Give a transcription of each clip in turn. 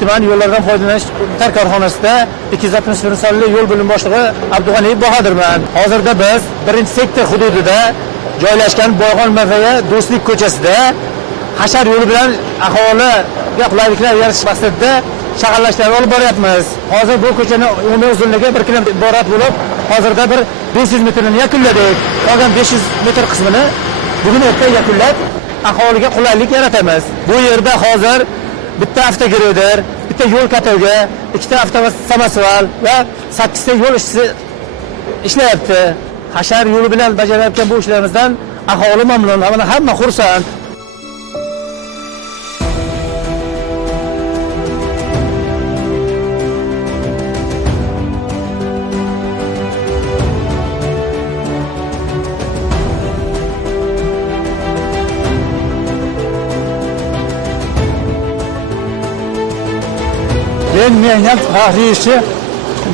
tuman yo'llardan foydalanish korxonasida 261 sonli yo'l bo'lim boshlig'i Abdug'aniyev Bahodirman. Hozirda biz 1-sektor hududida joylashgan Boyxon Mafaya Do'stlik ko'chasida hashar yo'li bilan aholiga qulayliklar yaratish maqsadida shag'allashlar olib boryapmiz. Hozir bu ko'chaning umumiy uzunligi 1 kilometr iborat bo'lib, hozirda bir 500 metrni yakunladik. Qolgan 500 metr qismini bugun erta yakunlab, aholiga qulaylik yaratamiz. Bu yerda hozir bitta avtogireder, bitta yo'l katoga, ikkita avtosamosval va 8 ta yo'l ishchisi ishlayapti. Hashar yo'li bilan bajarayotgan bu ishlarimizdan aholi mamnun, hamma xursand. Ben mehnat faxriysi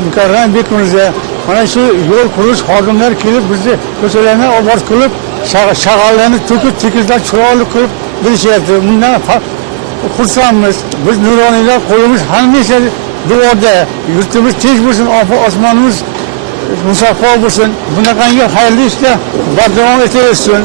Mukarram Bekmirza. Mana shu yo'l qurish xodimlari kelib bizni ko'chalarni obod qilib, shag'allarni to'kib, tekizlar chiroyli qilib berishyapti. Bundan xursandmiz. Biz nuroniylar qo'limiz hamisha duoda, yurtimiz tinch bo'lsin, osmonimiz musaffo bo'lsin. Bunaqangi xayrli ishlar bardavom etaversin.